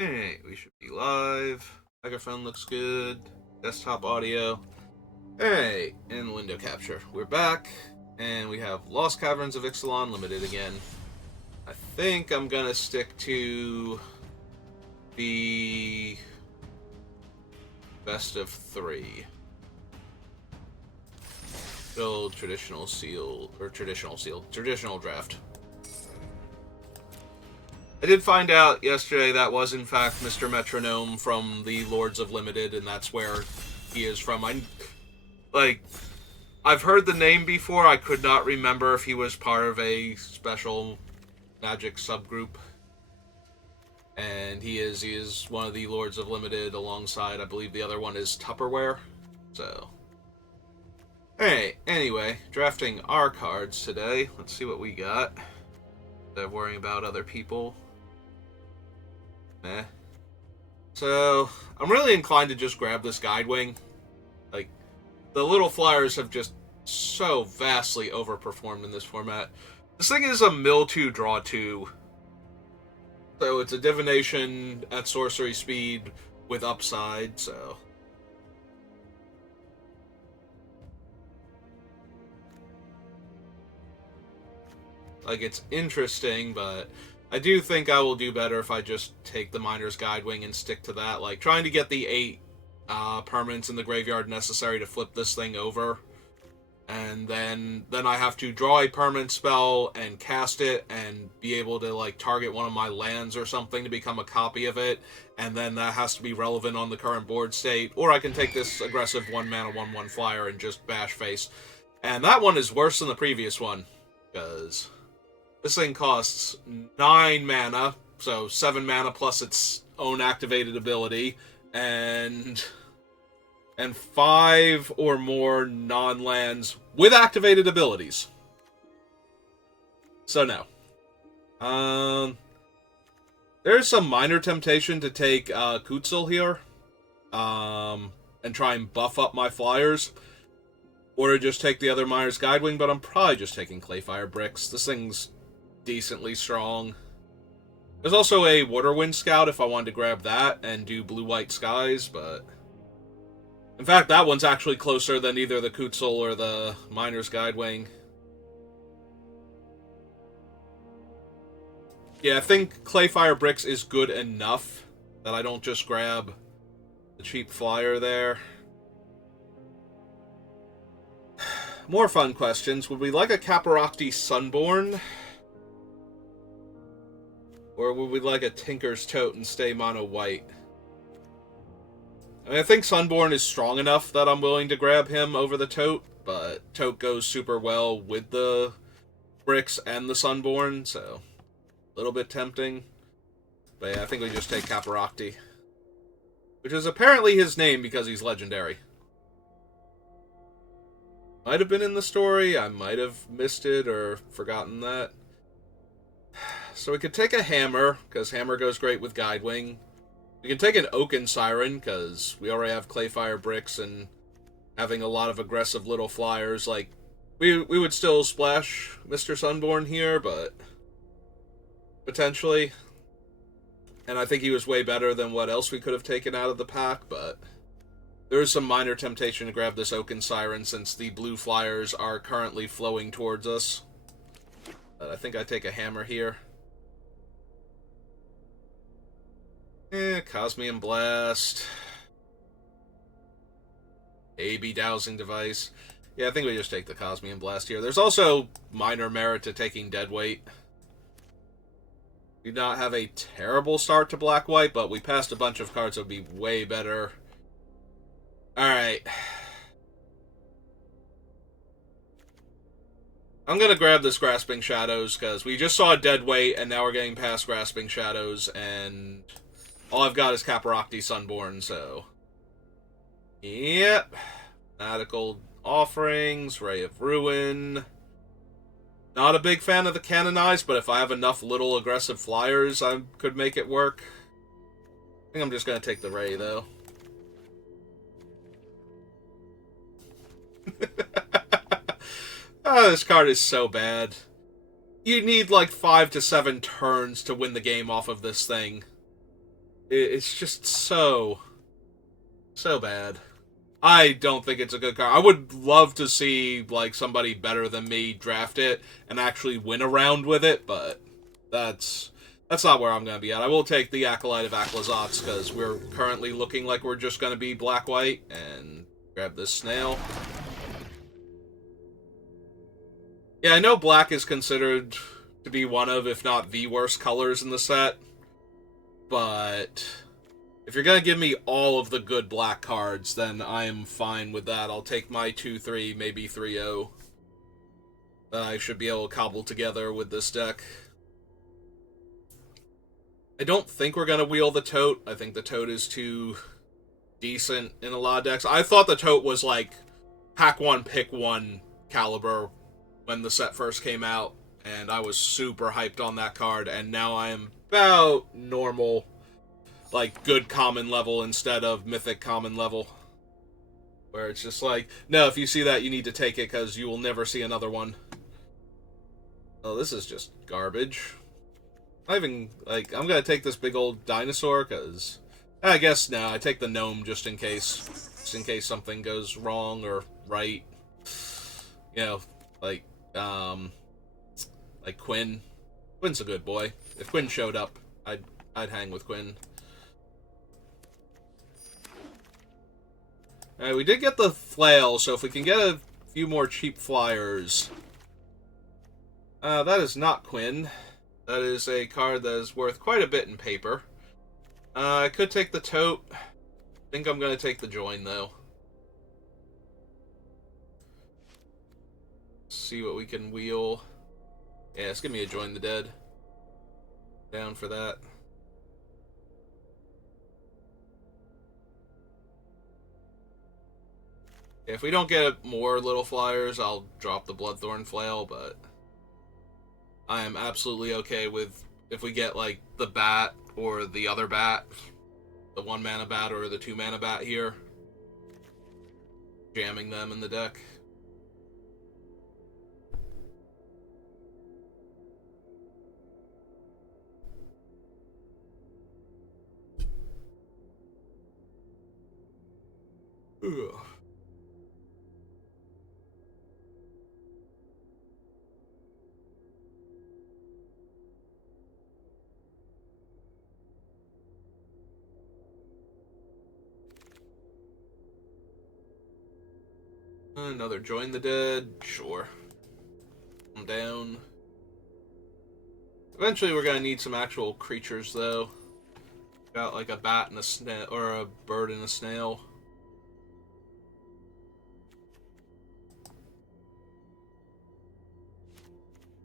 Hey, we should be live. Microphone looks good. Desktop audio. Hey, and window capture. We're back, and we have Lost Caverns of Ixalan Limited again. I think I'm gonna stick to the best of three. Still traditional draft. I did find out yesterday that was in fact Mr. Metronome from the Lords of Limited, and that's where he is from. I've heard the name before. I could not remember if he was part of a special magic subgroup. And he is one of the Lords of Limited alongside, I believe the other one is Tupperware. So, hey, anyway, drafting our cards today. Let's see what we got. Instead of worrying about other people. So, I'm really inclined to just grab this Guidewing. Like, the little flyers have just so vastly overperformed in this format. This thing is a mill 2, draw 2. So, it's a divination at sorcery speed with upside, so. Like, it's interesting, but I do think I will do better if I just take the Miner's Guidewing and stick to that. Like, trying to get the 8 permanents in the graveyard necessary to flip this thing over. And then I have to draw a permanent spell and cast it and be able to, like, target one of my lands or something to become a copy of it. And then that has to be relevant on the current board state. Or I can take this aggressive 1-mana 1/1 flyer and just bash face. And that one is worse than the previous one, because this thing costs 9 mana, so 7 mana plus its own activated ability, and 5 or more non-lands with activated abilities. So no. There's some minor temptation to take Kutzel here, and try and buff up my flyers, or to just take the other Miner's Guidewing, but I'm probably just taking Clayfire Bricks. This thing's decently strong. There's also a Waterwind Scout if I wanted to grab that and do Blue-White Skies, but in fact, that one's actually closer than either the Kutzel or the Miner's Guidewing. Yeah, I think Clayfire Bricks is good enough that I don't just grab the cheap flyer there. More fun questions. Would we like a Caparocti Sunborn? Or would we like a Tinker's Tote and stay mono white? I mean, I think Sunborn is strong enough that I'm willing to grab him over the Tote, but Tote goes super well with the Bricks and the Sunborn, so a little bit tempting. But yeah, I think we just take Caparocti, which is apparently his name because he's legendary. Might have been in the story, I might have missed it or forgotten that. So we could take a Hammer, because Hammer goes great with Guidewing. We can take an Oaken Siren, because we already have Clayfire Bricks, and having a lot of aggressive little flyers. Like, we would still splash Mr. Sunborn here, but potentially. And I think he was way better than what else we could have taken out of the pack, but there is some minor temptation to grab this Oaken Siren, since the blue flyers are currently flowing towards us. But I think I take a Hammer here. Cosmium Blast. AB Dowsing Device. Yeah, I think we just take the Cosmium Blast here. There's also minor merit to taking Deadweight. We did not have a terrible start to Black-White, but we passed a bunch of cards that would be way better. Alright. I'm gonna grab this Grasping Shadows, because we just saw Deadweight, and now we're getting past Grasping Shadows, and all I've got is Caparocti Sunborn, so. Yep. Fanatical Offerings, Ray of Ruin. Not a big fan of the Canonized, but if I have enough little aggressive flyers, I could make it work. I think I'm just gonna take the Ray, though. Oh, this card is so bad. You need like 5 to 7 turns to win the game off of this thing. it's just so bad. I don't think it's a good card. I would love to see like somebody better than me draft it and actually win a round with it, but that's not where I'm going to be at. I will take the Acolyte of Aklazotz because we're currently looking like we're just going to be black-white, and grab this snail. Yeah, I know black is considered to be one of, if not the worst colors in the set, but if you're going to give me all of the good black cards, then I am fine with that. I'll take my 2-3, maybe 3-0 that I should be able to cobble together with this deck. I don't think we're going to wheel the Tote. I think the Tote is too decent in a lot of decks. I thought the Tote was like pack one, pick one caliber when the set first came out, and I was super hyped on that card, and now I am about normal, like good common level instead of mythic common level. Where it's just like, no, if you see that, you need to take it because you will never see another one. Oh, this is just garbage. I even, like, I'm gonna take this big old dinosaur, because I guess, no, I take the gnome just in case something goes wrong or right. You know, like Quinn. Quinn's a good boy. If Quinn showed up, I'd hang with Quinn. Alright, we did get the flail, so if we can get a few more cheap flyers. That is not Quinn. That is a card that is worth quite a bit in paper. I could take the Tote. I think I'm going to take the Join, though. See what we can wheel. Yeah, let's give me a Join the Dead. Down for that. If we don't get more little flyers, I'll drop the Bloodthorn Flail, but I am absolutely okay with if we get, like, the Bat or the other Bat, the 1-mana Bat or the 2-mana Bat here, jamming them in the deck. Ugh. Another Join the Dead, sure. I'm down. Eventually we're gonna need some actual creatures, though. Got like a bat and a snail, or a bird and a snail.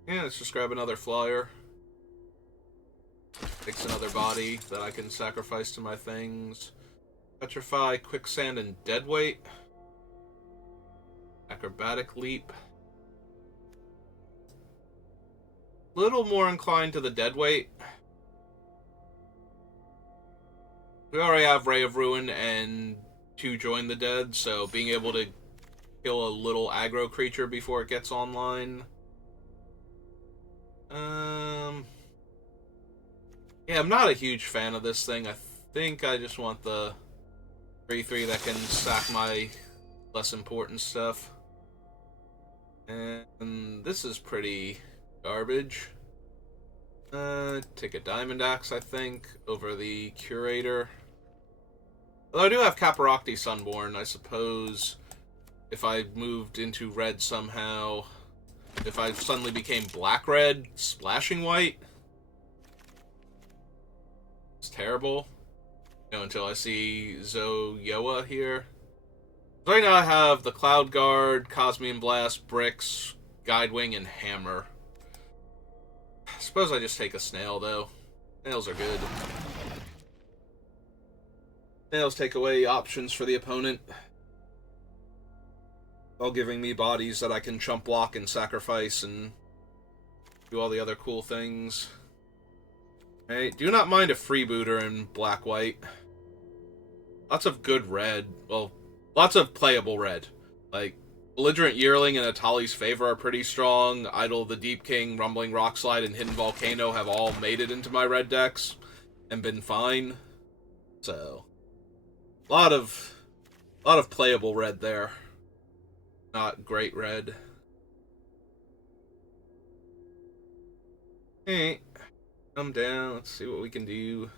Yeah, let's just grab another flyer. Takes another body that I can sacrifice to my things. Petrify, Quicksand, and Deadweight. Acrobatic Leap. Little more inclined to the Deadweight. We already have Ray of Ruin and 2 Join the Dead, so being able to kill a little aggro creature before it gets online. Yeah, I'm not a huge fan of this thing. I think I just want the 3/3 that can sack my less important stuff. And this is pretty garbage. Take a Diamond Axe, I think, over the Curator. Although I do have Caparocti Sunborn, I suppose if I moved into red somehow, if I suddenly became black-red, splashing white, it's terrible. You know, until I see Zoyoa here. Right now I have the Cloud Guard, Cosmian Blast, Bricks, Guidewing, and Hammer. I suppose I just take a Snail, though. Snails are good. Snails take away options for the opponent, while giving me bodies that I can chump block and sacrifice and do all the other cool things. Alright, do not mind a freebooter in black-white. Lots of good red. Well, lots of playable red. Like, Belligerent Yearling and Atali's Favor are pretty strong. Idol of the Deep King, Rumbling Rockslide, and Hidden Volcano have all made it into my red decks and been fine. So, a lot of playable red there. Not great red. Hey, come down. Let's see what we can do.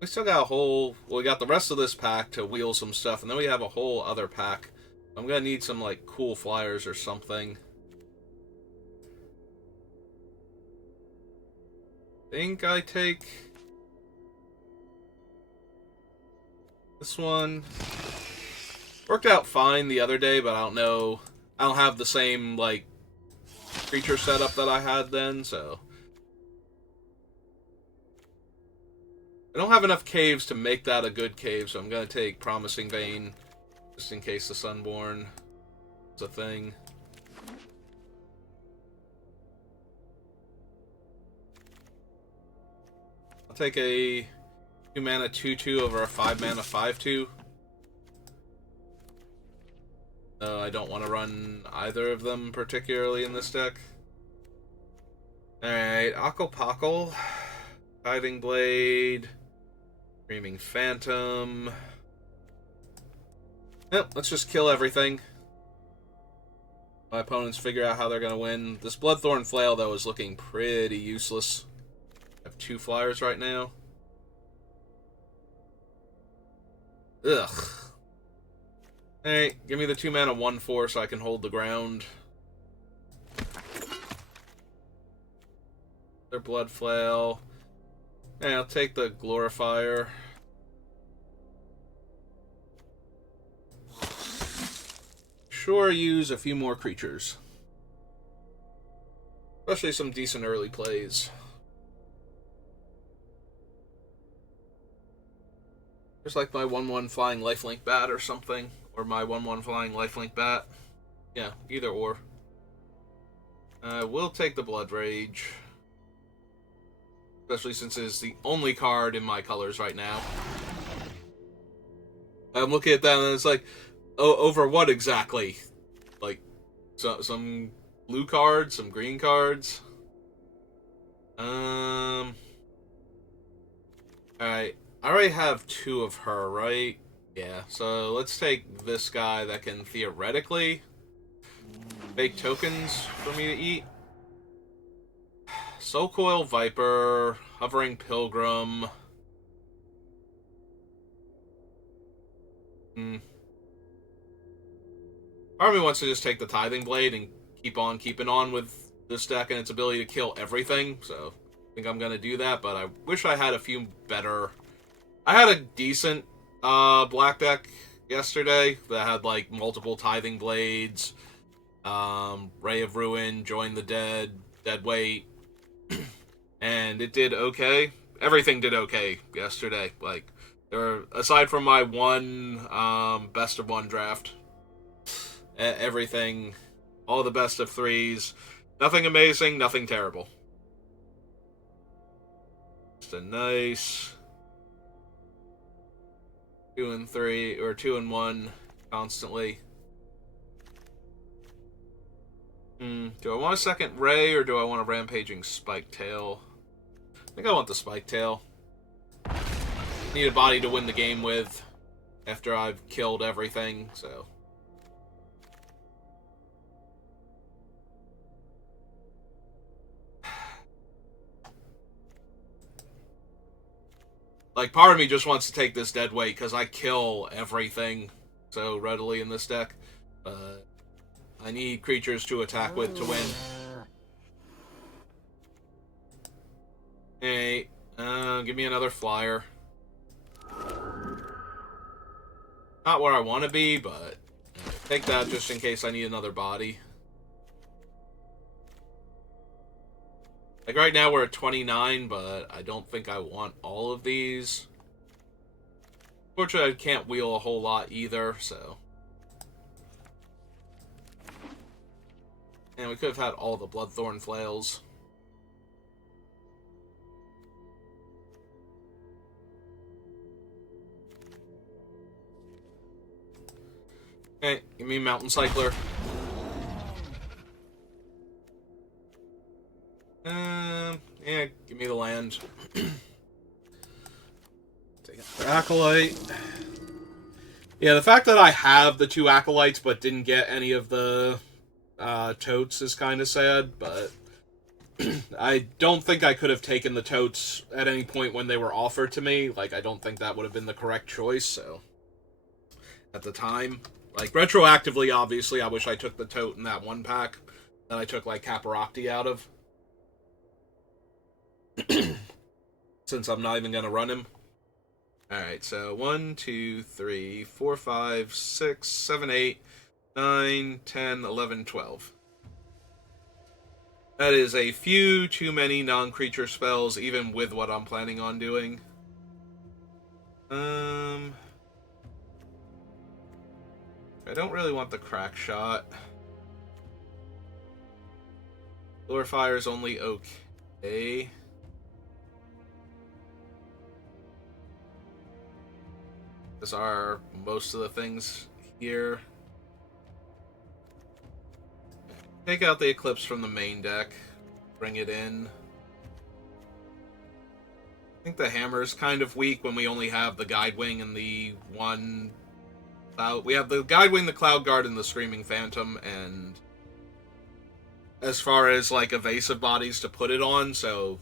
We still got a whole... Well, we got the rest of this pack to wheel some stuff, and then we have a whole other pack. I'm gonna need some, like, cool flyers or something. Think I take... this one. Worked out fine the other day, but I don't know. I don't have the same, like, creature setup that I had then, so... I don't have enough caves to make that a good cave, so I'm going to take Promising Vein, just in case the Sunborn is a thing. I'll take a 2-mana 2/2 over a 5-mana 5/2. I don't want to run either of them particularly in this deck. Alright, Akkopackle, Diving Blade, Screaming Phantom. Yep, let's just kill everything. My opponents figure out how they're going to win. This Bloodthorn Flail, though, is looking pretty useless. I have 2 flyers right now. Ugh. Alright, give me the 2-mana 1/4 so I can hold the ground. Their Blood Flail. Yeah, I'll take the Glorifier. Sure, use a few more creatures. Especially some decent early plays. Just like my 1/1 Flying Lifelink Bat or something. Or my 1/1 Flying Lifelink Bat. Yeah, either or. We'll take the Blood Rage. Especially since it's the only card in my colors right now. I'm looking at that and it's like, oh, over what exactly? Like, some blue cards, some green cards. Alright. I already have 2 of her, right? Yeah, so let's take this guy that can theoretically make tokens for me to eat. Soulcoil Viper, Hovering Pilgrim. Part of me wants to just take the Tithing Blade and keep on keeping on with this deck and its ability to kill everything, so I think I'm going to do that, but I wish I had a few better... I had a decent black deck yesterday that had, like, multiple Tithing Blades, Ray of Ruin, Join the Dead, Deadweight, and it did okay. Everything did okay yesterday. Like, aside from my one best of 1 draft, everything, all the best of 3s, nothing amazing, nothing terrible. Just a nice 2 and 3 or 2 and 1 constantly. Do I want a second Ray or do I want a Rampaging Spiketail? I think I want the Spiketail. Need a body to win the game with after I've killed everything, so. Like, part of me just wants to take this Deadweight because I kill everything so readily in this deck. I need creatures to attack with to win. Hey, give me another flyer. Not where I want to be, but take that just in case I need another body. Like, right now we're at 29, but I don't think I want all of these. Fortunately, I can't wheel a whole lot either, so. And we could have had all the Bloodthorn Flails. Okay, give me Mountain Cycler. Yeah, give me the land. Take Acolyte. Yeah, the fact that I have the 2 Acolytes but didn't get any of the totes is kind of sad, but I don't think I could have taken the totes at any point when they were offered to me. Like, I don't think that would have been the correct choice, so... At the time. Like, retroactively, obviously, I wish I took the tote in that 1 pack that I took, like, Caparocti out of. Since I'm not even going to run him. Alright, so 1, 2, 3, 4, 5, 6, 7, 8, 9, 10, 11, 12. That is a few too many non-creature spells, even with what I'm planning on doing. I don't really want the crack shot. Lure Fire's only okay. These are most of the things here. Take out the Eclipse from the main deck. Bring it in. I think the Hammer's kind of weak when we only have the Guidewing and the one... we have the Guidewing, the Cloud Guard, and the Screaming Phantom, and... as far as, like, evasive bodies to put it on, so...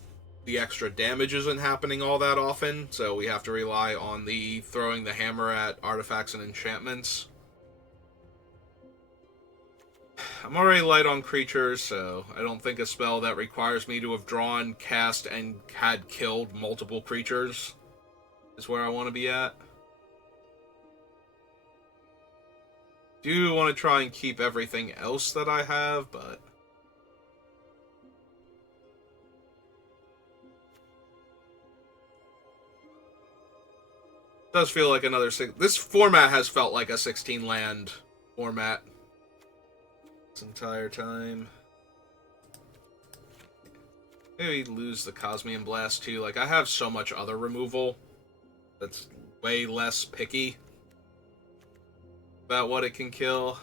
the extra damage isn't happening all that often, so we have to rely on the throwing the hammer at artifacts and enchantments. I'm already light on creatures, so I don't think a spell that requires me to have drawn, cast, and had killed multiple creatures is where I want to be at. Do want to try and keep everything else that I have, but... does feel like another this format has felt like a 16 land format this entire time. Maybe lose the Cosmian Blast too. Like, I have so much other removal that's way less picky about what it can kill.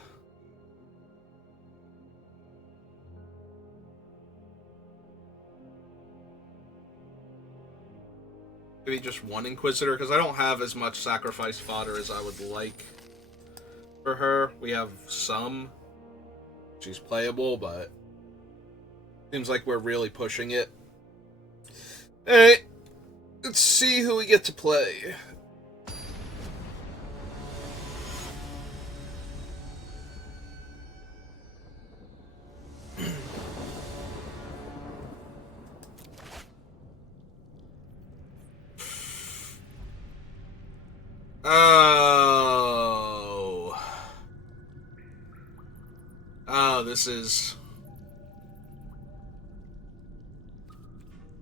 Maybe just 1 Inquisitor, because I don't have as much sacrifice fodder as I would like for her. We have some. She's playable, but seems like we're really pushing it. Alright, let's see who we get to play. Oh, this is...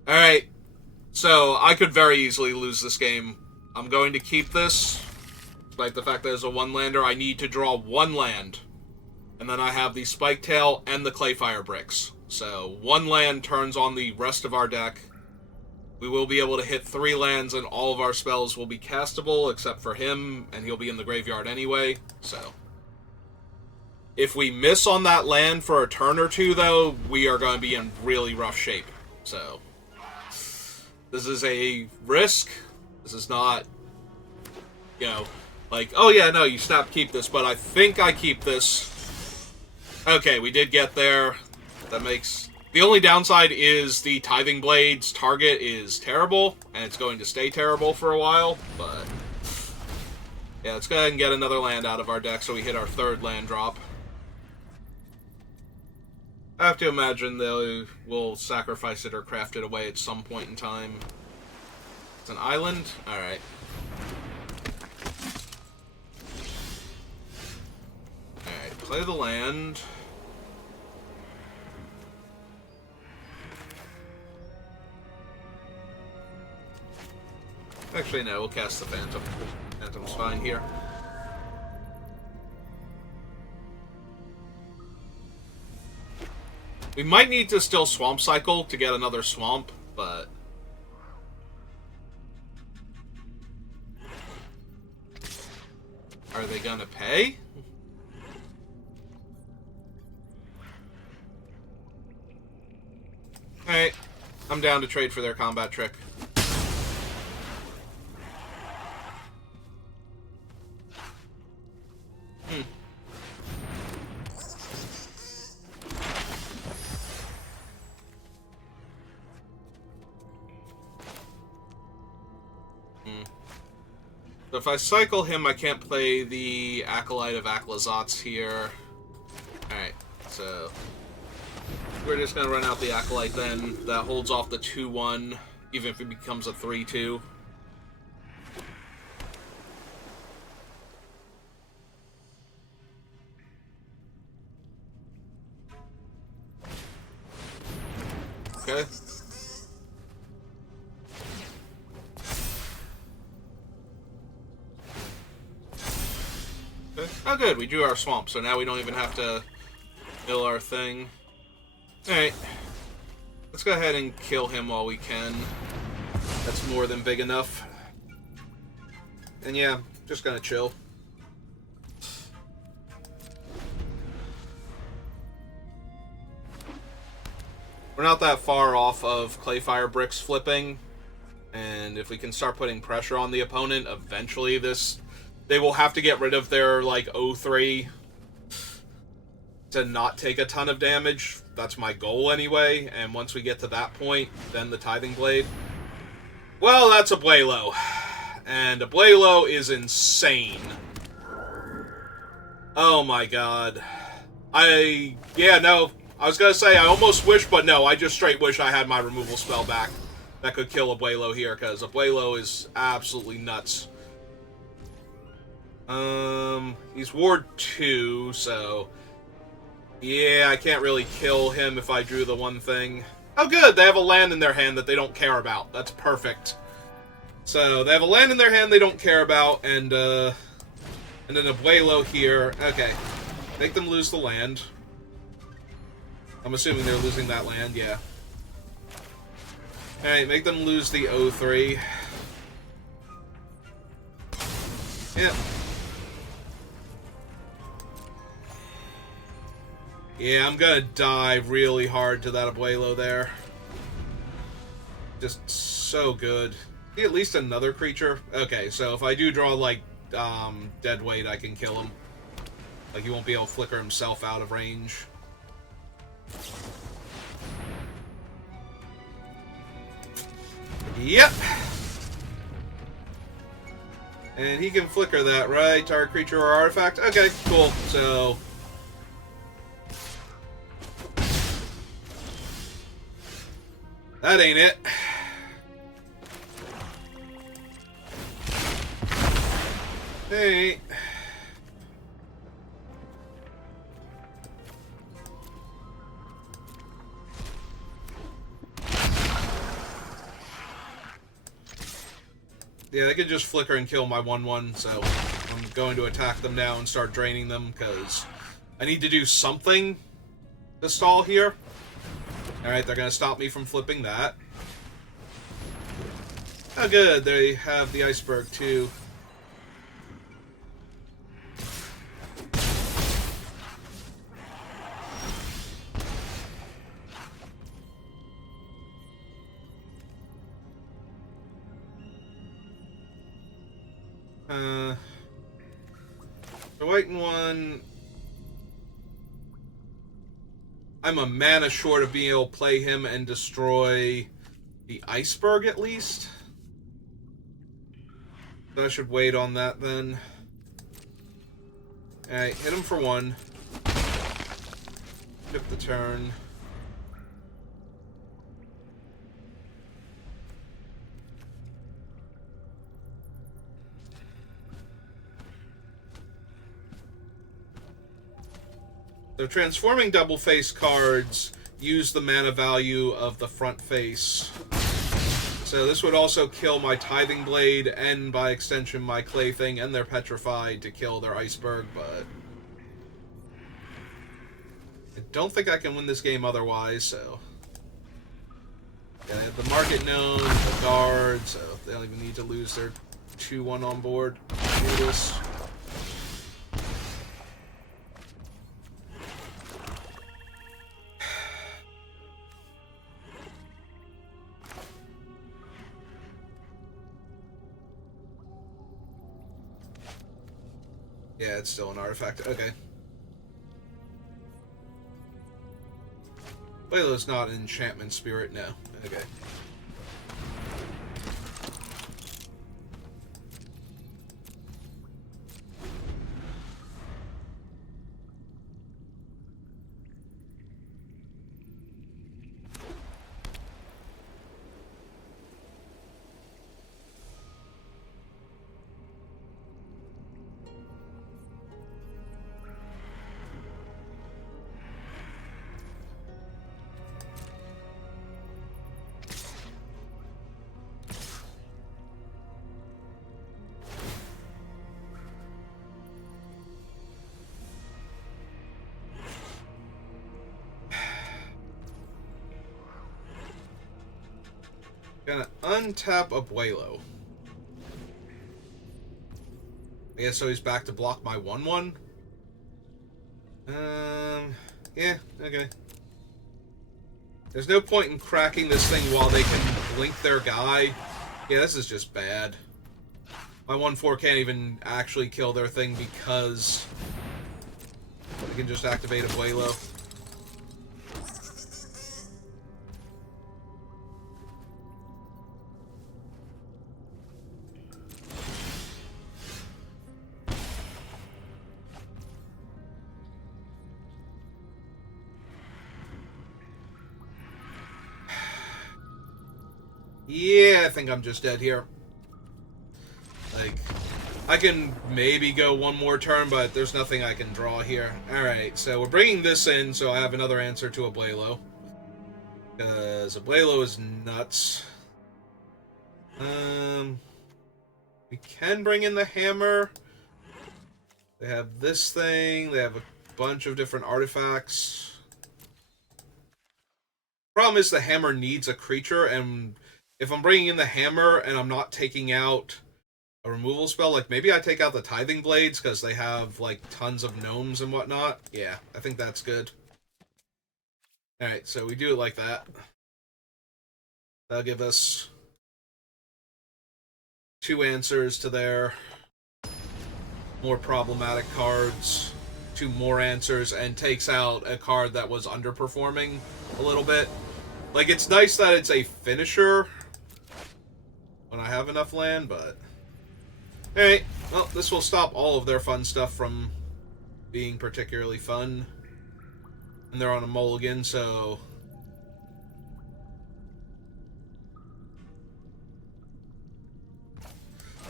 Alright, so I could very easily lose this game. I'm going to keep this, despite the fact that it's a 1-lander. I need to draw 1 land, and then I have the Spike Tail and the Clayfire Bricks. So 1 land turns on the rest of our deck. We will be able to hit 3 lands, and all of our spells will be castable, except for him, and he'll be in the graveyard anyway, so... If we miss on that land for a turn or 2, though, we are going to be in really rough shape. So, this is a risk. This is not, you know, like, oh yeah, no, you keep this, but I think I keep this. Okay, we did get there. That makes... The only downside is the Tithing Blade's target is terrible, and it's going to stay terrible for a while, but... yeah, let's go ahead and get another land out of our deck so we hit our 3rd land drop. I have to imagine they will sacrifice it or craft it away at some point in time. It's an island? Alright. Alright, play the land. Actually, no, we'll cast the Phantom. Phantom's fine here. We might need to still Swamp Cycle to get another Swamp, but... are they gonna pay? Alright, I'm down to trade for their combat trick. So if I cycle him, I can't play the Acolyte of Aklazotz here. Alright, so we're just going to run out the Acolyte then. That holds off the 2-1, even if it becomes a 3-2. Okay. Okay. Oh, good. We drew our swamp, so now we don't even have to kill our thing. Alright. Let's go ahead and kill him while we can. That's more than big enough. And yeah, just gonna chill. We're not that far off of Clayfire Bricks flipping, and if we can start putting pressure on the opponent, eventually they will have to get rid of their, like, 0-3 to not take a ton of damage. That's my goal anyway, and once we get to that point, then the Tithing Blade. Well, that's a Blaylo, and a Blaylo is insane. Oh my god. Yeah, no. I was gonna say, I almost wish, but no, I just straight wish I had my removal spell back that could kill a Blaylo here, because a Blaylo is absolutely nuts. He's Ward 2, so yeah, I can't really kill him if I drew the one thing. Oh good, they have a land in their hand that they don't care about. That's perfect. So, they have a land in their hand they don't care about, and then a Blaylo here. Okay, make them lose the land. I'm assuming they're losing that land, yeah. Alright, make them lose the 0-3. Yeah. Yeah, I'm gonna die really hard to that Abuelo there. Just so good. At least another creature? Okay, so if I do draw, like, Deadweight, I can kill him. Like, he won't be able to flicker himself out of range. Yep. And he can flicker that, right? Target creature or artifact? Okay, cool. So that ain't it. Hey. Yeah, they could just flicker and kill my 1-1, so I'm going to attack them now and start draining them, because I need to do something to stall here. Alright, they're going to stop me from flipping that. Oh good, they have the iceberg too. The white one, I'm a mana short of being able to play him and destroy the iceberg at least. So I should wait on that then. Alright, hit him for 1. Skip the turn. So transforming double face cards use the mana value of the front face. So this would also kill my Tithing Blade and by extension my Clay thing and their Petrified to kill their Iceberg, but I don't think I can win this game otherwise, so yeah, they have the Market Gnome, the Guard, so they don't even need to lose their 2-1 on board. Do this. Yeah, it's still an artifact. Okay. Blaylo's not an enchantment spirit, no. Okay. Gonna untap Abuelo. I guess so he's back to block my 1/1. Yeah, okay. There's no point in cracking this thing while they can blink their guy. Yeah, this is just bad. My 1/4 can't even actually kill their thing because they can just activate Abuelo. Yeah, I think I'm just dead here. Like, I can maybe go one more turn, but there's nothing I can draw here. Alright, so we're bringing this in, so I have another answer to Abuelo. Because Abuelo is nuts. We can bring in the hammer. They have this thing. They have a bunch of different artifacts. Problem is the hammer needs a creature, and if I'm bringing in the hammer and I'm not taking out a removal spell, like maybe I take out the Tithing Blades because they have like tons of gnomes and whatnot. Yeah, I think that's good. Alright, so we do it like that. That'll give us 2 answers to their more problematic cards, 2 more answers, and takes out a card that was underperforming a little bit. Like, it's nice that it's a finisher when I have enough land, but... Alright, well, this will stop all of their fun stuff from being particularly fun. And they're on a mulligan, so...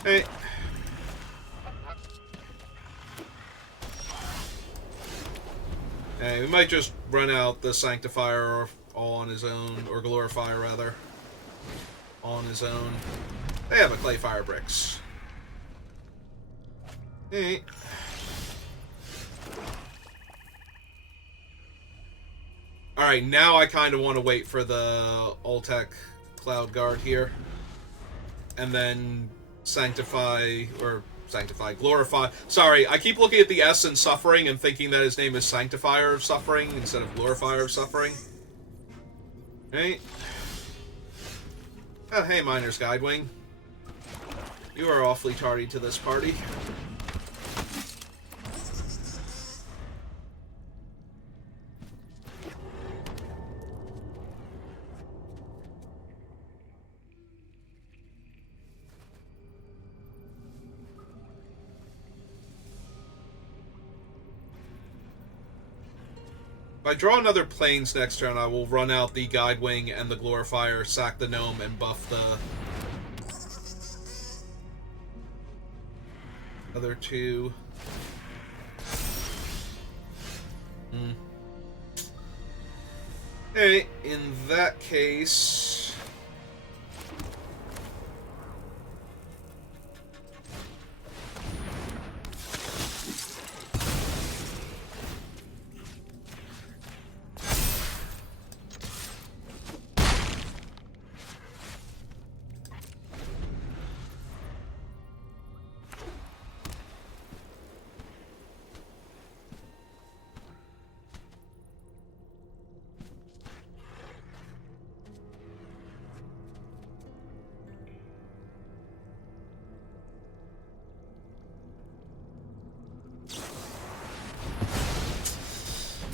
Hey. Hey, we might just run out the Sanctifier all on his own, or Glorifier rather, on his own. They have a Clay Fire Bricks. Hey. Alright, now I kind of want to wait for the Ultec Cloud Guard here. And then Glorify. Sorry, I keep looking at the S in Suffering and thinking that his name is Sanctifier of Suffering instead of Glorifier of Suffering. Right? Oh, hey, Miner's Guidewing. You are awfully tardy to this party. If I draw another Plains next turn, I will run out the Guidewing and the Glorifier, sack the Gnome, and buff the other 2. Hey, in that case...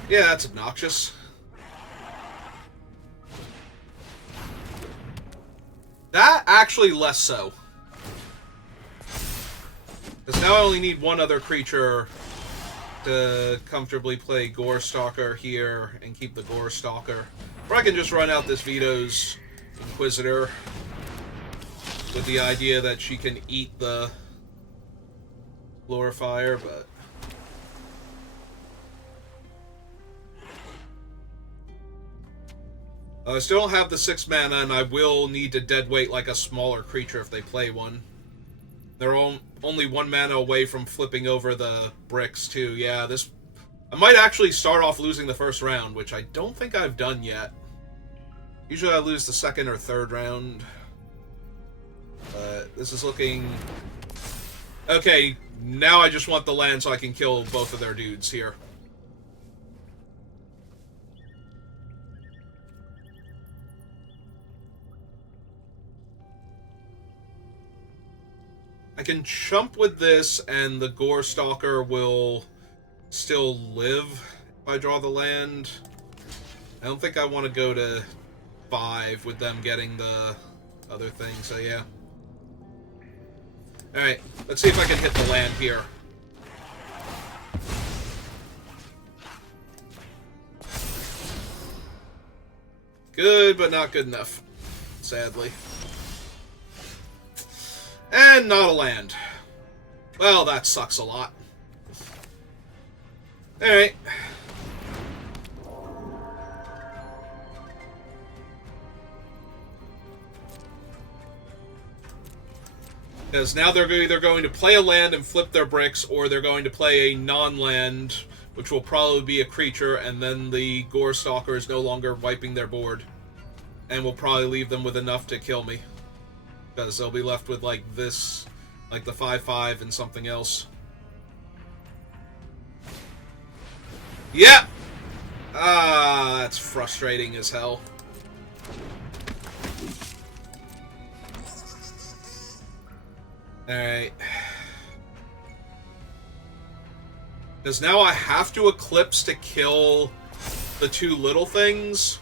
Yeah, that's obnoxious. That actually less so. Because now I only need one other creature to comfortably play Gore Stalker here and keep the Gore Stalker. Or I can just run out this Vito's Inquisitor with the idea that she can eat the Glorifier, but... I still don't have the 6 mana, and I will need to deadweight like a smaller creature if they play one. They're only 1 mana away from flipping over the bricks, too. Yeah, this... I might actually start off losing the first round, which I don't think I've done yet. Usually I lose the second or third round. but this is looking... Okay, now I just want the land so I can kill both of their dudes here. I can chump with this, and the Gore Stalker will still live if I draw the land. I don't think I want to go to 5 with them getting the other thing, so yeah. Alright, let's see if I can hit the land here. Good, but not good enough, sadly. And not a land. Well, that sucks a lot. Alright. Because now they're either going to play a land and flip their bricks, or they're going to play a non-land, which will probably be a creature, and then the Gore Stalker is no longer wiping their board. And will probably leave them with enough to kill me. Because they'll be left with, like, this, like the 5/5 and something else. Yeah! Ah, that's frustrating as hell. Alright. Because now I have to Eclipse to kill the 2 little things.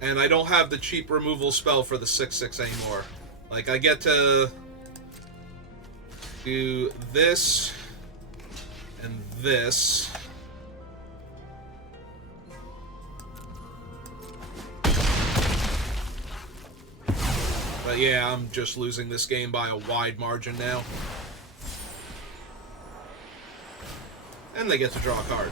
And I don't have the cheap removal spell for the 6/6 anymore. Like, I get to do this and this. But yeah, I'm just losing this game by a wide margin now. And they get to draw a card.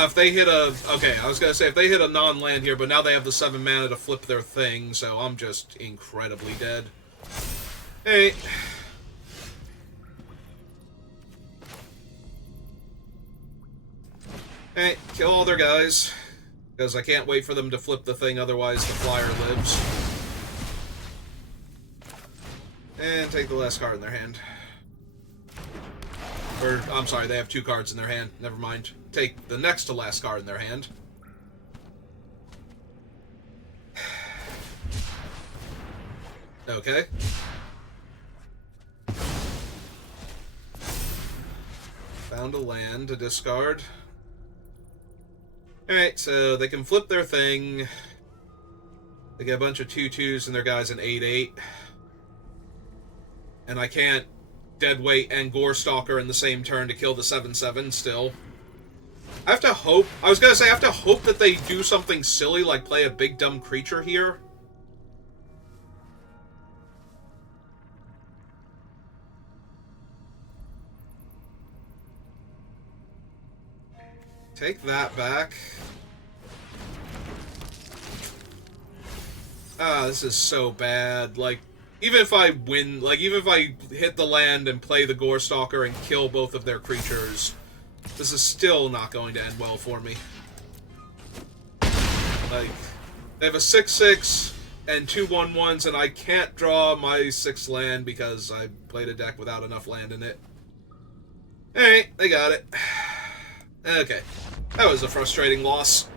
If they hit a... Okay, I was going to say, if they hit a non-land here, but now they have the 7 mana to flip their thing, so I'm just incredibly dead. Hey. Hey, kill all their guys. Because I can't wait for them to flip the thing, otherwise the flyer lives. And take the last card in their hand. Or, I'm sorry, they have 2 cards in their hand. Never mind. Take the next to last card in their hand. Okay. Found a land to discard. Alright, so they can flip their thing. They get a bunch of 2/2s and their guy's an 8/8. And I can't Deadweight and Gore Stalker in the same turn to kill the 7/7 still. I have to hope... I was gonna say, I have to hope that they do something silly, like play a big dumb creature here. Take that back. Ah, this is so bad. Like, even if I win... Like, even if I hit the land and play the Gore Stalker and kill both of their creatures, this is still not going to end well for me. Like, they have a 6/6 and 2 1/1s, and I can't draw my 6th land because I played a deck without enough land in it. Alright, they got it. Okay. That was a frustrating loss.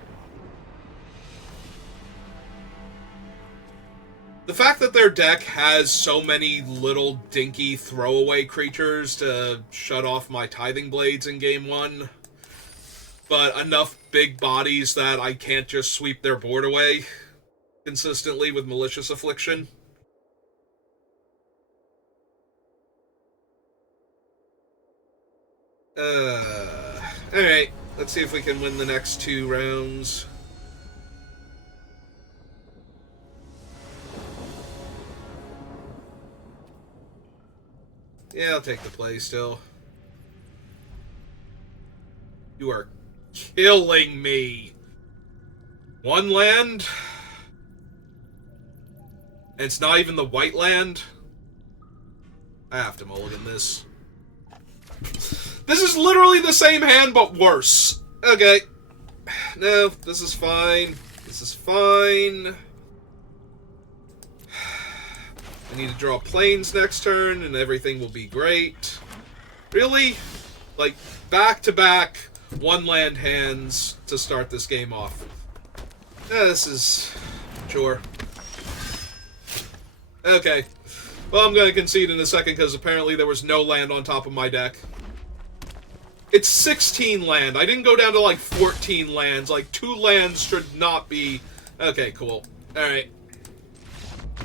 The fact that their deck has so many little dinky throwaway creatures to shut off my Tithing Blades in Game 1, but enough big bodies that I can't just sweep their board away consistently with Malicious Affliction. Alright, let's see if we can win the next 2 rounds. Yeah, I'll take the play still. You are killing me. 1 land? And it's not even the white land. I have to mulligan this. This is literally the same hand, but worse. Okay. No, this is fine. This is fine. I need to draw planes next turn, and everything will be great. Really? Like, back-to-back one-land hands to start this game off. This is... Sure. Okay. Well, I'm going to concede in a second, because apparently there was no land on top of my deck. It's 16 land. I didn't go down to, like, 14 lands. Like, 2 lands should not be... Okay, cool. Alright.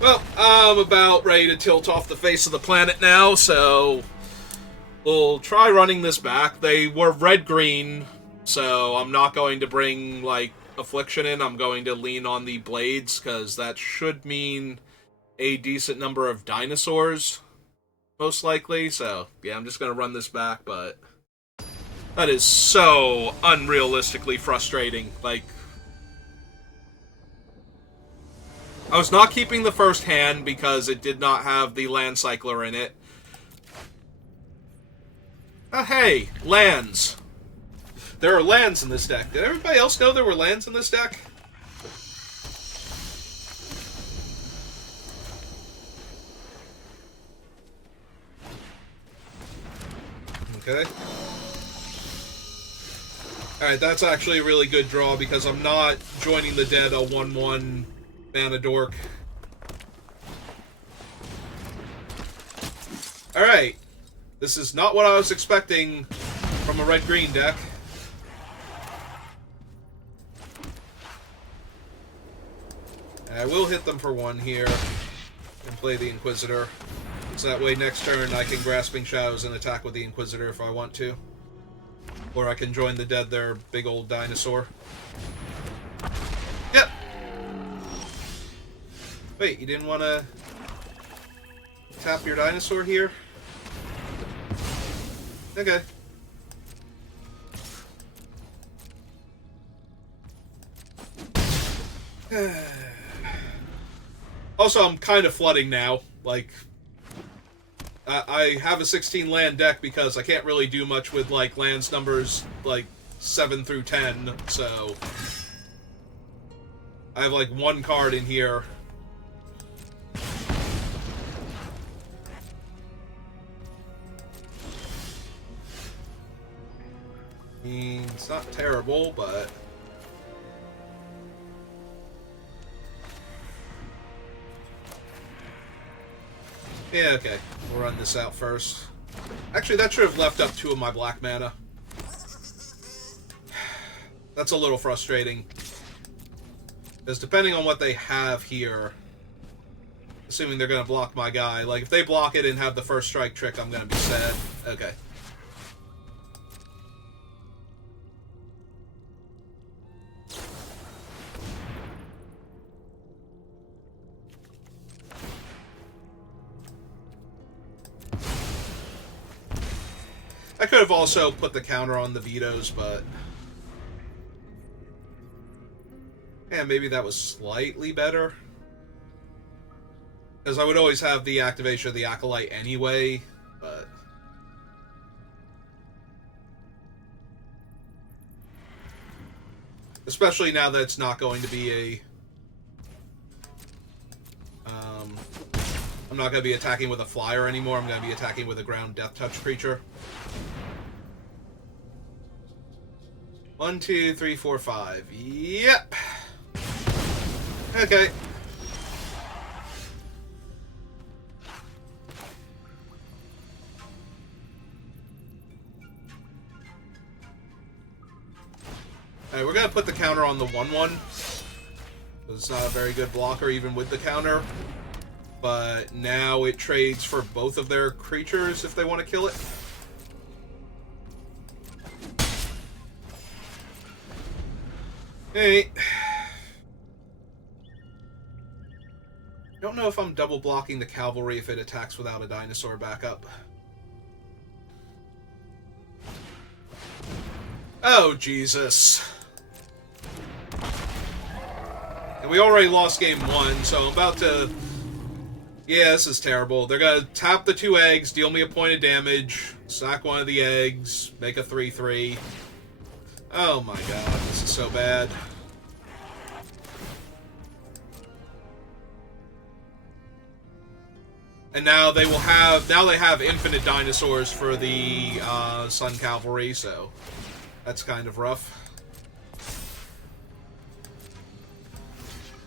Well, I'm about ready to tilt off the face of the planet now, so... We'll try running this back. They were red-green, so I'm not going to bring, like, Affliction in. I'm going to lean on the Blades, because that should mean a decent number of dinosaurs, most likely. So, yeah, I'm just going to run this back, but... That is so unrealistically frustrating. Like, I was not keeping the first hand because it did not have the land cycler in it. Oh, hey, lands. There are lands in this deck. Did everybody else know there were lands in this deck? Okay. Alright, that's actually a really good draw because I'm not joining the dead a 1/1 mana dork. Alright. This is not what I was expecting from a red-green deck. I will hit them for 1 here and play the Inquisitor. So that way next turn I can Grasping Shadows and attack with the Inquisitor if I want to. Or I can join the dead, their big old dinosaur. Yep! Wait, you didn't want to tap your dinosaur here? Okay. Also, I'm kind of flooding now. Like, I have a 16 land deck because I can't really do much with, like, lands numbers, like, 7 through 10, so... I have, like, 1 card in here. I mean, it's not terrible, but... Yeah, okay. We'll run this out first. Actually, that should have left up 2 of my black mana. That's a little frustrating. Because depending on what they have here, assuming they're going to block my guy, like, if they block it and have the first strike trick, I'm going to be sad. Okay. I could have also put the counter on the vetoes, but... Yeah, maybe that was slightly better. Because I would always have the activation of the Acolyte anyway, but... Especially now that it's not going to be a... I'm not going to be attacking with a flyer anymore, I'm going to be attacking with a ground death touch creature. 1, 2, 3, 4, 5. Yep. Okay. Alright, we're gonna put the counter on the 1/1. It's not a very good blocker even with the counter. But now it trades for both of their creatures if they want to kill it. Hey. Don't know if I'm double blocking the cavalry if it attacks without a dinosaur backup. Oh, Jesus. And we already lost game 1, so I'm about to Yeah, this is terrible. They're gonna tap the 2 eggs, deal me a point of damage, sack one of the eggs, make a 3/3. Oh my god, this is so bad. And now they have infinite dinosaurs for the Sun Cavalry, so that's kind of rough.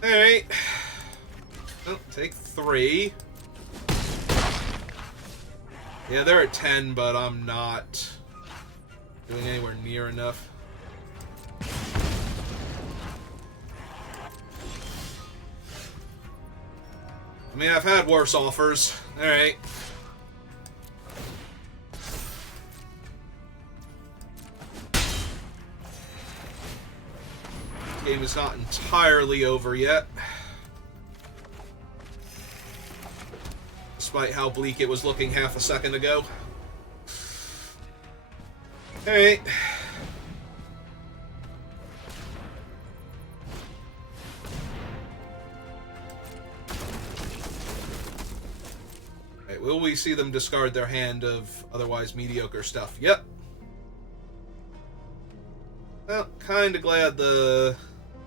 Alright. Oh, take 3. Yeah, they're at 10, but I'm not doing anywhere near enough. I mean, I've had worse offers. Alright. Game is not entirely over yet. Despite how bleak it was looking half a second ago. Alright. Will we see them discard their hand of otherwise mediocre stuff? Yep. Well, kind of glad the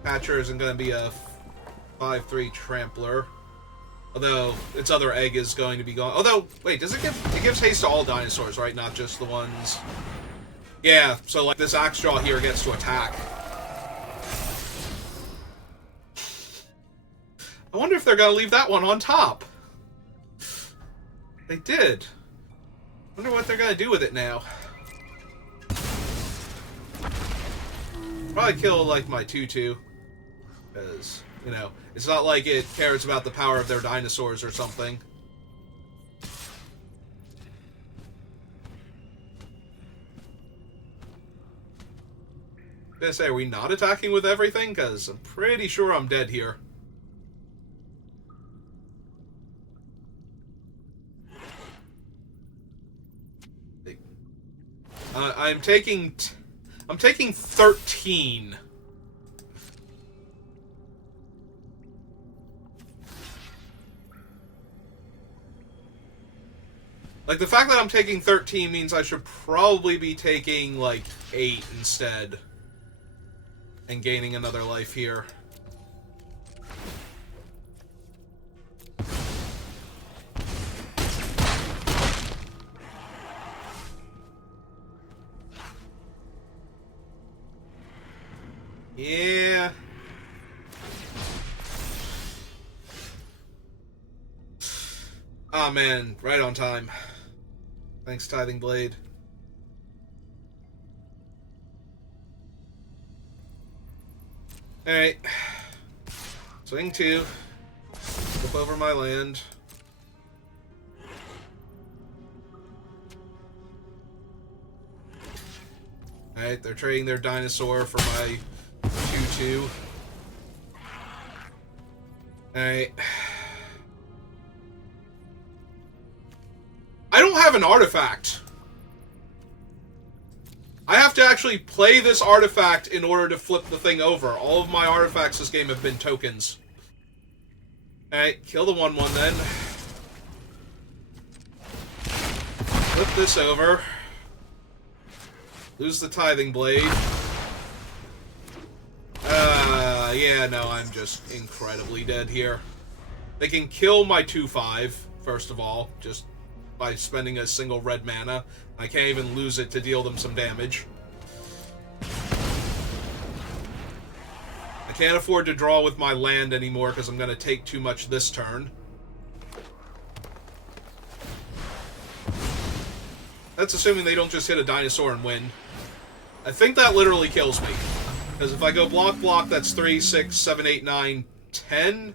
Patcher isn't going to be a 5/3 Trampler. Although, its other egg is going to be gone. Although, wait, does it give... It gives haste to all dinosaurs, right? Not just the ones... Yeah, so, like, this Axe Jaw here gets to attack. I wonder if they're going to leave that one on top. They did. Wonder what they're gonna do with it now. Probably kill, like, my 2/2. Because, you know, it's not like it cares about the power of their dinosaurs or something. I'm gonna say, are we not attacking with everything? Because I'm pretty sure I'm dead here. I'm taking 13. Like, the fact that I'm taking 13 means I should probably be taking, like, 8 instead. And gaining another life here. Yeah. Oh man, right on time. Thanks, Tithing Blade. Alright. Swing 2. Flip over my land. Alright, they're trading their dinosaur for my 2/2. Alright. I don't have an artifact. I have to actually play this artifact in order to flip the thing over. All of my artifacts this game have been tokens. Alright, kill the 1/1 then. Flip this over. Lose the Tithing Blade. Yeah, no, I'm just incredibly dead here. They can kill my 2/5, first of all, just by spending a single red mana. I can't even lose it to deal them some damage. I can't afford to draw with my land anymore because I'm going to take too much this turn. That's assuming they don't just hit a dinosaur and win. I think that literally kills me. Because if I go block, that's 3, 6, 7, 8, 9, 10.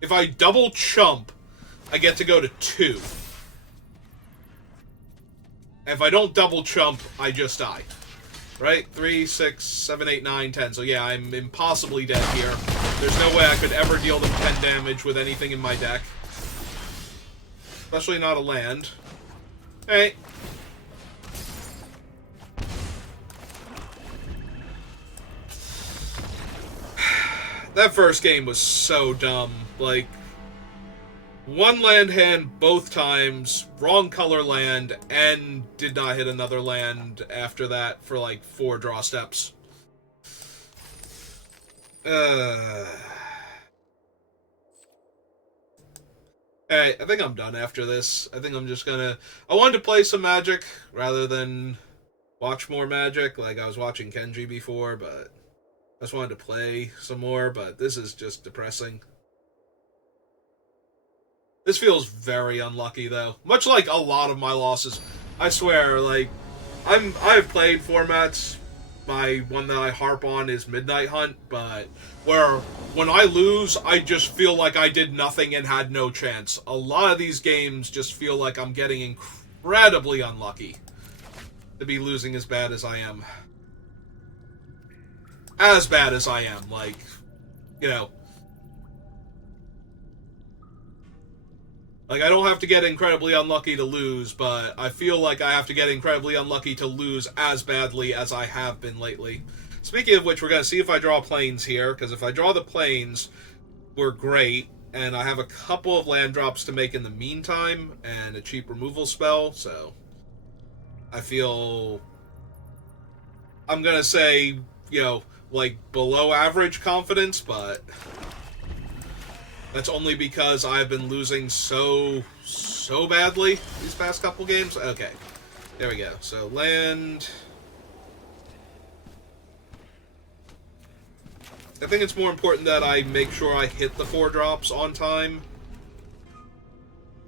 If I double chump, I get to go to 2. And if I don't double chump, I just die. Right? 3, 6, 7, 8, 9, 10. So yeah, I'm impossibly dead here. There's no way I could ever deal them 10 damage with anything in my deck. Especially not a land. Alright. That first game was so dumb. Like, one land hand both times, wrong color land, and did not hit another land after that for like 4 draw steps. Alright, I think I'm done after this. I think I'm just gonna... I wanted to play some Magic rather than watch more Magic. Like, I was watching Kenji before, but I just wanted to play some more, but this is just depressing. This feels very unlucky, though. Much like a lot of my losses. I swear, like, I've played formats. My one that I harp on is Midnight Hunt, but where when I lose, I just feel like I did nothing and had no chance. A lot of these games just feel like I'm getting incredibly unlucky to be losing as bad as I am. As bad as I am, like, you know. Like, I don't have to get incredibly unlucky to lose, but I feel like I have to get incredibly unlucky to lose as badly as I have been lately. Speaking of which, we're going to see if I draw planes here, because if I draw the planes, we're great, and I have a couple of land drops to make in the meantime, and a cheap removal spell, so I feel... I'm going to say, you know, like, below average confidence, but... that's only because I've been losing so badly these past couple games. Okay, there we go. So land. I think it's more important that I make sure I hit the 4 drops on time.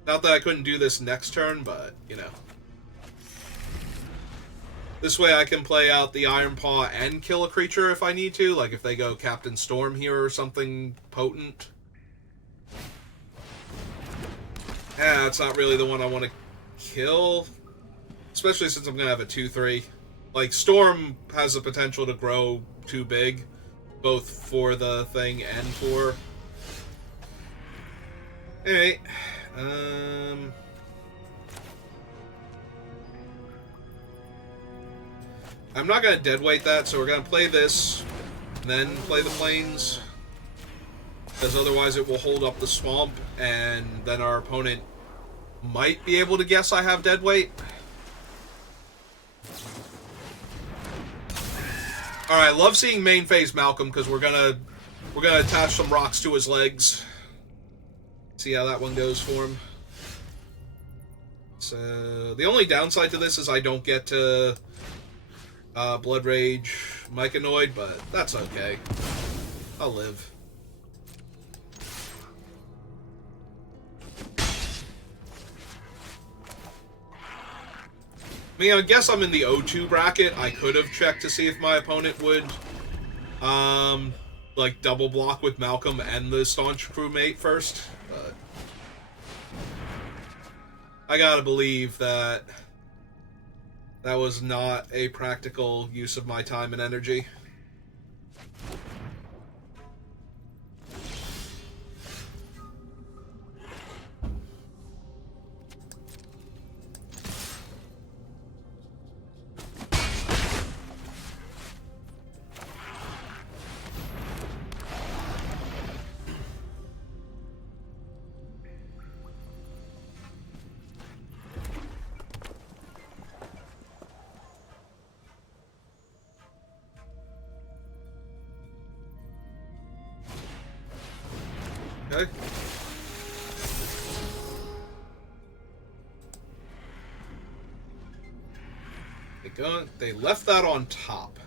Not that I couldn't do this next turn, but, you know. This way I can play out the Iron Paw and kill a creature if I need to. Like if they go Captain Storm here or something potent. That's not really the one I want to kill. Especially since I'm going to have a 2-3. Like, Storm has the potential to grow too big. Both for the thing and for... Alright. I'm not going to deadweight that, so we're going to play this. Then play the plains. Because otherwise it will hold up the swamp, and then our opponent might be able to guess I have deadweight. Alright, love seeing main phase Malcolm, because we're gonna attach some rocks to his legs. See how that one goes for him. So the only downside to this is I don't get to Blood Rage Myconoid, but that's okay. I'll live. I mean, I guess I'm in the O2 bracket. I could have checked to see if my opponent would, like, double block with Malcolm and the Staunch crewmate first, but I gotta believe that that was not a practical use of my time and energy. Okay. They left that on top.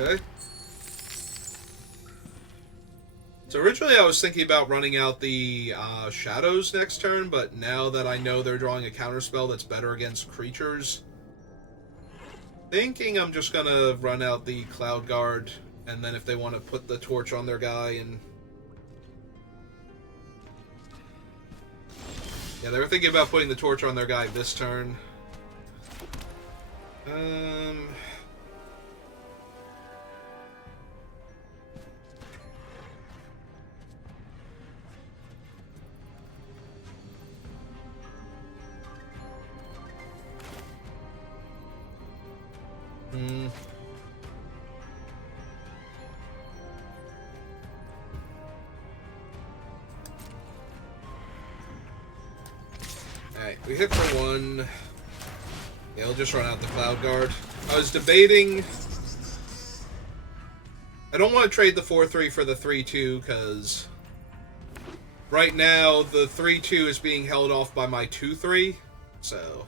Okay. So originally I was thinking about running out the Shadows next turn, but now that I know they're drawing a counterspell that's better against creatures, thinking I'm just gonna run out the Cloud Guard, and then if they want to put the torch on their guy and... yeah, they were thinking about putting the torch on their guy this turn. Hmm. Alright, we hit for 1. Yeah, he'll just run out the Cloud Guard. I was debating... I don't want to trade the 4-3 for the 3-2, because... right now, the 3-2 is being held off by my 2-3, so...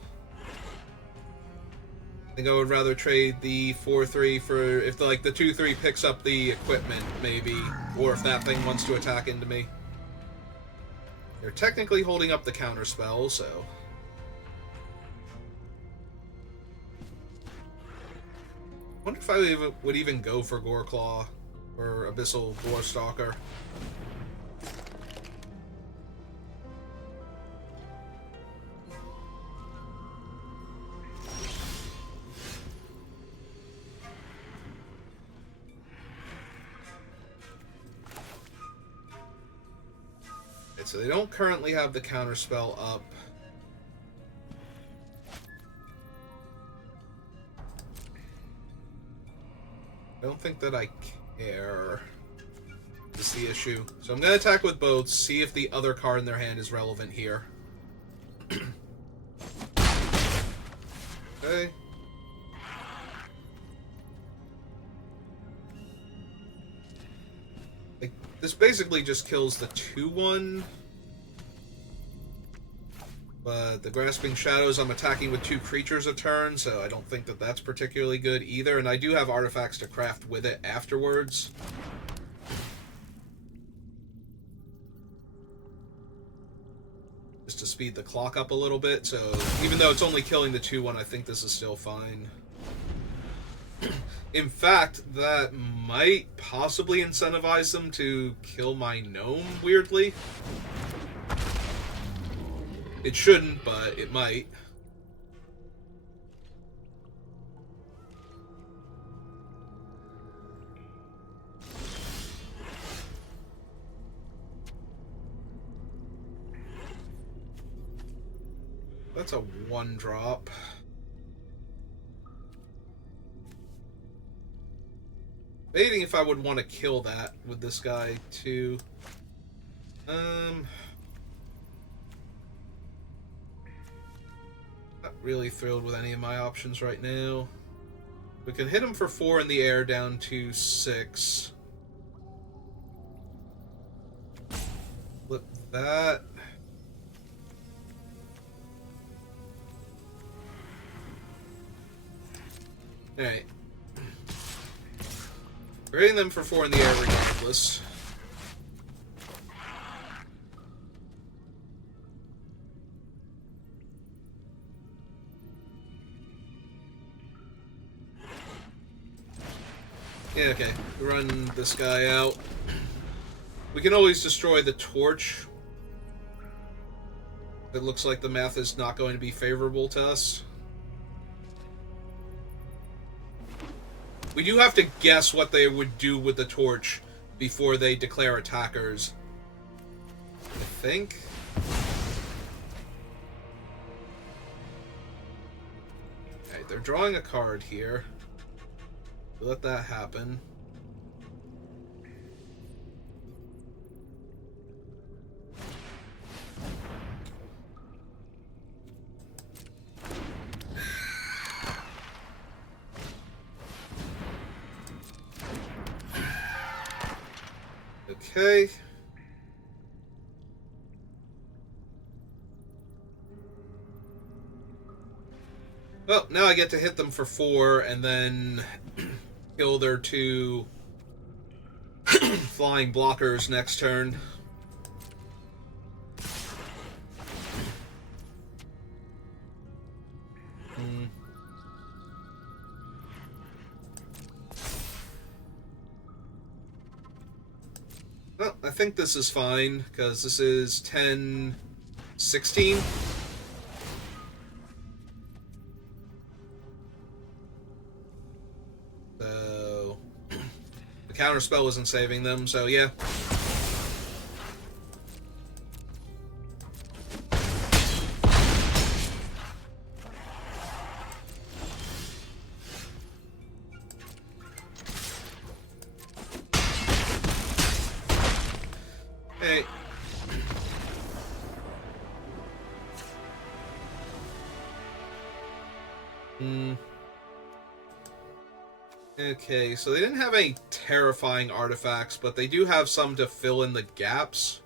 I think I would rather trade the 4-3 for... if, the 2-3 picks up the equipment, maybe. Or if that thing wants to attack into me. They're technically holding up the counter spell, so... I wonder if I would even go for Goreclaw or Abyssal Boarstalker. Okay, so they don't currently have the counterspell up. I don't think that I care. Is the issue. So I'm going to attack with both, see if the other card in their hand is relevant here. Okay. This basically just kills the 2-1. But the Grasping Shadows, I'm attacking with 2 creatures a turn, so I don't think that that's particularly good either. And I do have artifacts to craft with it afterwards. Just to speed the clock up a little bit, so even though it's only killing the 2-1, I think this is still fine. In fact, that might possibly incentivize them to kill my gnome, weirdly. It shouldn't, but it might. That's a 1-drop. Debating if I would want to kill that with this guy, too. Not really thrilled with any of my options right now. We can hit him for 4 in the air down to 6. Flip that. Alright. We're hitting them for 4 in the air regardless. Yeah, okay. Run this guy out. We can always destroy the torch. It looks like the math is not going to be favorable to us. We do have to guess what they would do with the torch before they declare attackers. I think. Okay, they're drawing a card here. Let that happen. Okay. Well, now I get to hit them for 4 and then kill their 2 flying blockers next turn. Well, I think this is fine, because this is 10, 16. So, the counterspell isn't saving them, so yeah. Hmm. Okay, so they didn't have any terrifying artifacts, but they do have some to fill in the gaps.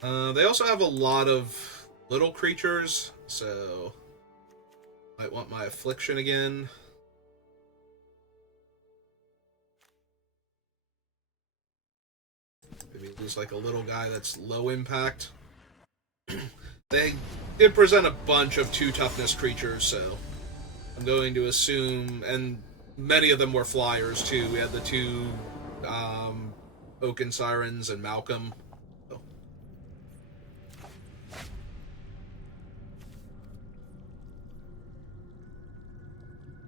They also have a lot of little creatures, so might want my affliction again. Maybe use like a little guy that's low impact. They did present a bunch of 2 toughness creatures, so I'm going to assume, and many of them were flyers too. We had the 2 Oaken Sirens and Malcolm. Oh.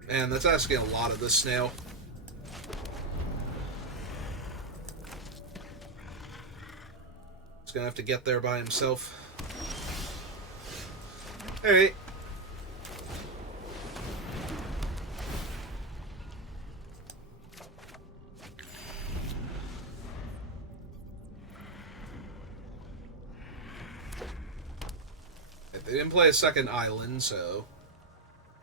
Man, that's asking a lot of this snail. He's gonna have to get there by himself. Alright. They didn't play a second island, so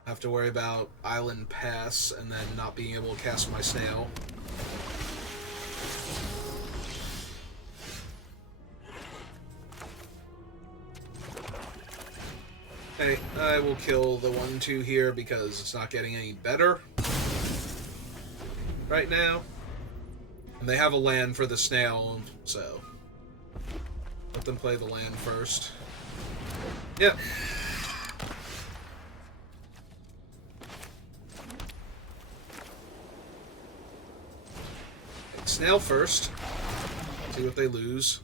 I have to worry about island pass and then not being able to cast my snail. Okay, I will kill the 1/2 here because it's not getting any better right now. And they have a land for the snail, so let them play the land first. Yep. Snail first. See what they lose.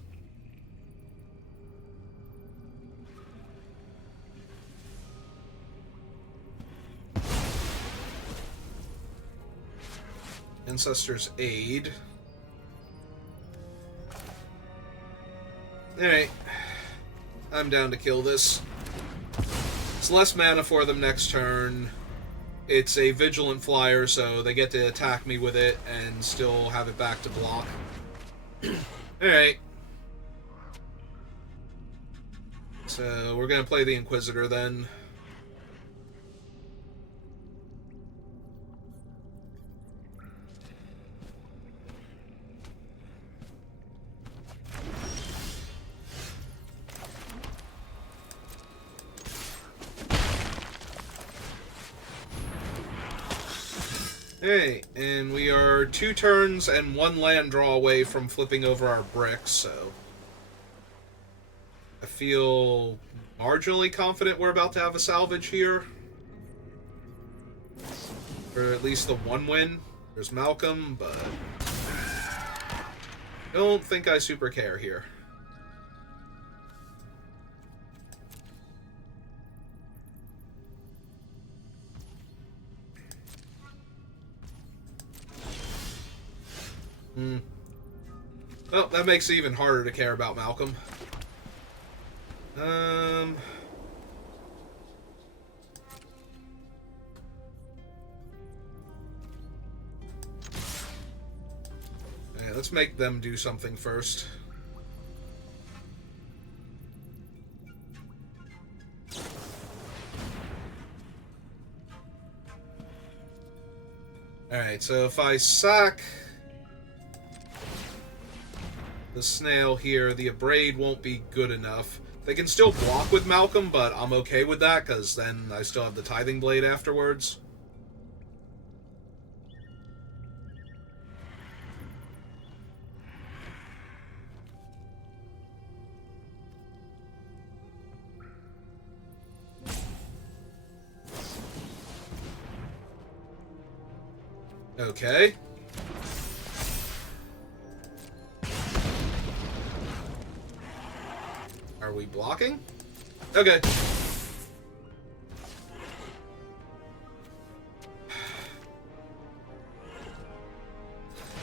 Ancestor's Aid. Alright. I'm down to kill this. It's less mana for them next turn. It's a Vigilant Flyer, so they get to attack me with it and still have it back to block. Alright. So we're going to play the Inquisitor then. Hey, and we are 2 turns and 1 land draw away from flipping over our bricks, so I feel marginally confident we're about to have a salvage here. For at least the 1 win. There's Malcolm, but I don't think I super care here. Well, that makes it even harder to care about Malcolm. Yeah, let's make them do something first. Alright, so if I sack the snail here, the Abrade won't be good enough. They can still block with Malcolm, but I'm okay with that, because then I still have the Tithing Blade afterwards. Okay. Are we blocking? Okay.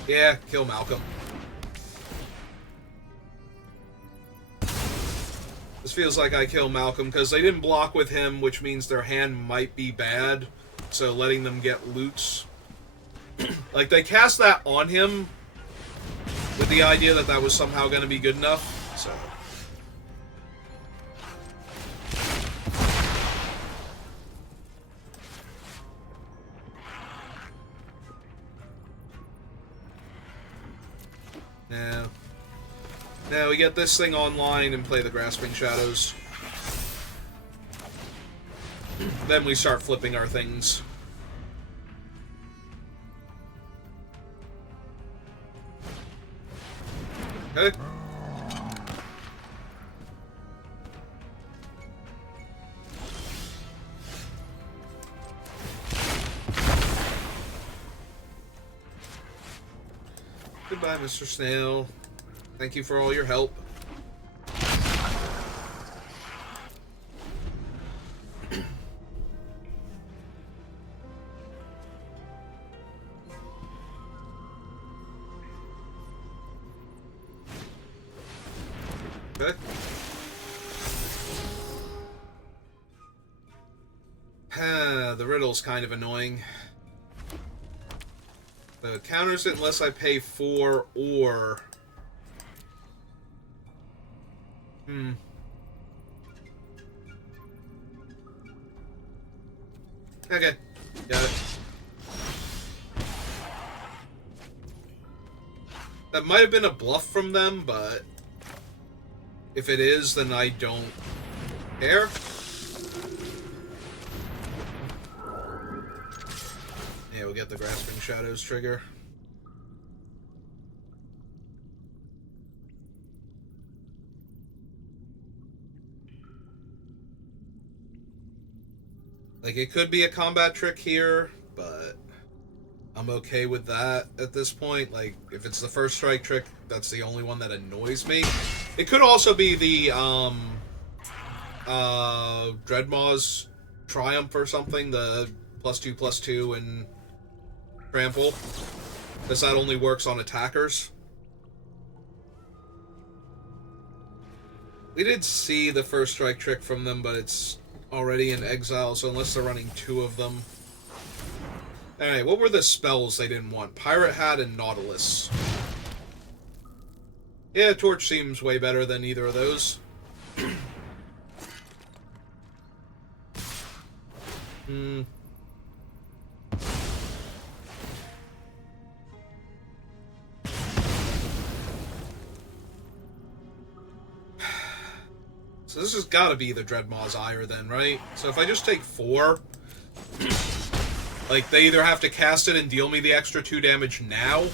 Yeah, kill Malcolm. This feels like I kill Malcolm because they didn't block with him, which means their hand might be bad. So letting them get loots. Like, they cast that on him with the idea that that was somehow going to be good enough, so... Yeah. Now we get this thing online and play the Grasping Shadows. Then we start flipping our things. Okay. Goodbye, Mr. Snail. Thank you for all your help. Okay. The riddle's kind of annoying. The counters it unless I pay 4 or... Okay. Got it. That might have been a bluff from them, but... if it is, then I don't care. Yeah, we'll get the Grasping Shadows trigger. Like, it could be a combat trick here, but I'm okay with that at this point. Like, if it's the first strike trick, that's the only one that annoys me. It could also be the, Dreadmaw's Triumph or something, the +2/+2 and Trample, because that only works on attackers. We did see the first strike trick from them, but it's already in exile, so unless they're running 2 of them. Alright, what were the spells they didn't want? Pirate Hat and Nautilus. Yeah, Torch seems way better than either of those. So this has got to be the Dreadmaw's Ire then, right? So if I just take 4... like, they either have to cast it and deal me the extra 2 damage now,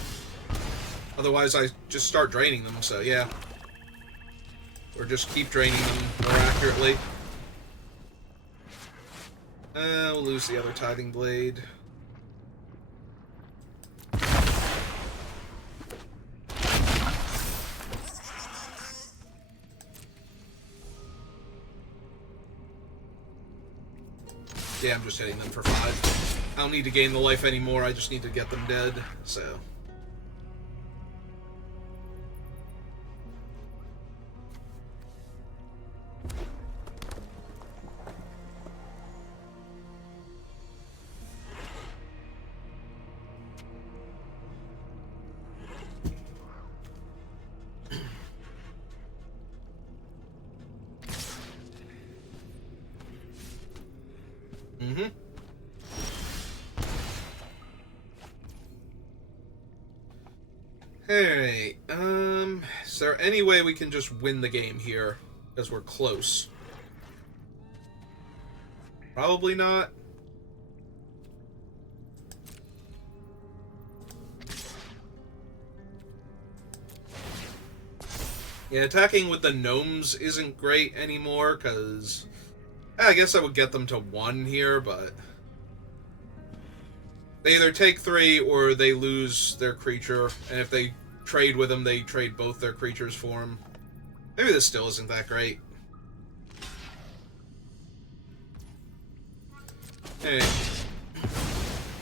otherwise I just start draining them, so yeah. Or just keep draining them more accurately. We'll lose the other Tiding Blade. Yeah, I'm just hitting them for 5. I don't need to gain the life anymore, I just need to get them dead, so... Alright, is there any way we can just win the game here? Because we're close. Probably not. Yeah, attacking with the gnomes isn't great anymore, because... I guess I would get them to 1 here, but... they either take 3 or they lose their creature, and if they trade with them, they trade both their creatures for them. Maybe this still isn't that great. Hey.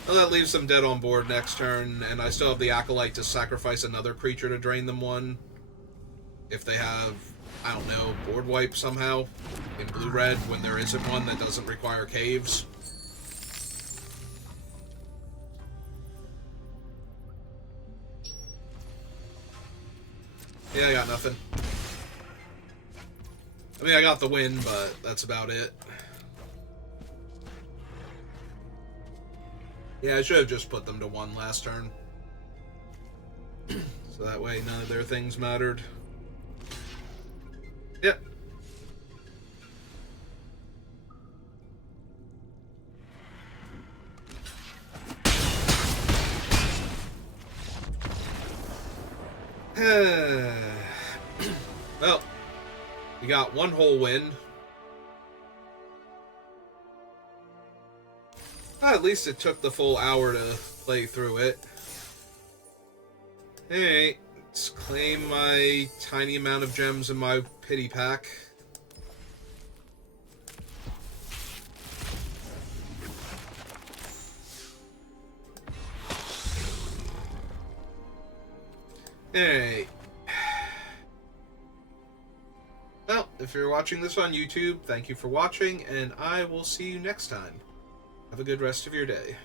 Well, that leaves them dead on board next turn, and I still have the Acolyte to sacrifice another creature to drain them 1. If they have, I don't know, board wipe somehow in blue-red when there isn't one that doesn't require caves. Yeah, I got nothing. I mean, I got the win, but that's about it. Yeah, I should have just put them to 1 last turn. So that way none of their things mattered. Yep. Well, we got one whole win. Well, at least it took the full hour to play through it. Hey, let's claim my tiny amount of gems in my pity pack. Hey. Well, if you're watching this on YouTube, thank you for watching, and I will see you next time. Have a good rest of your day.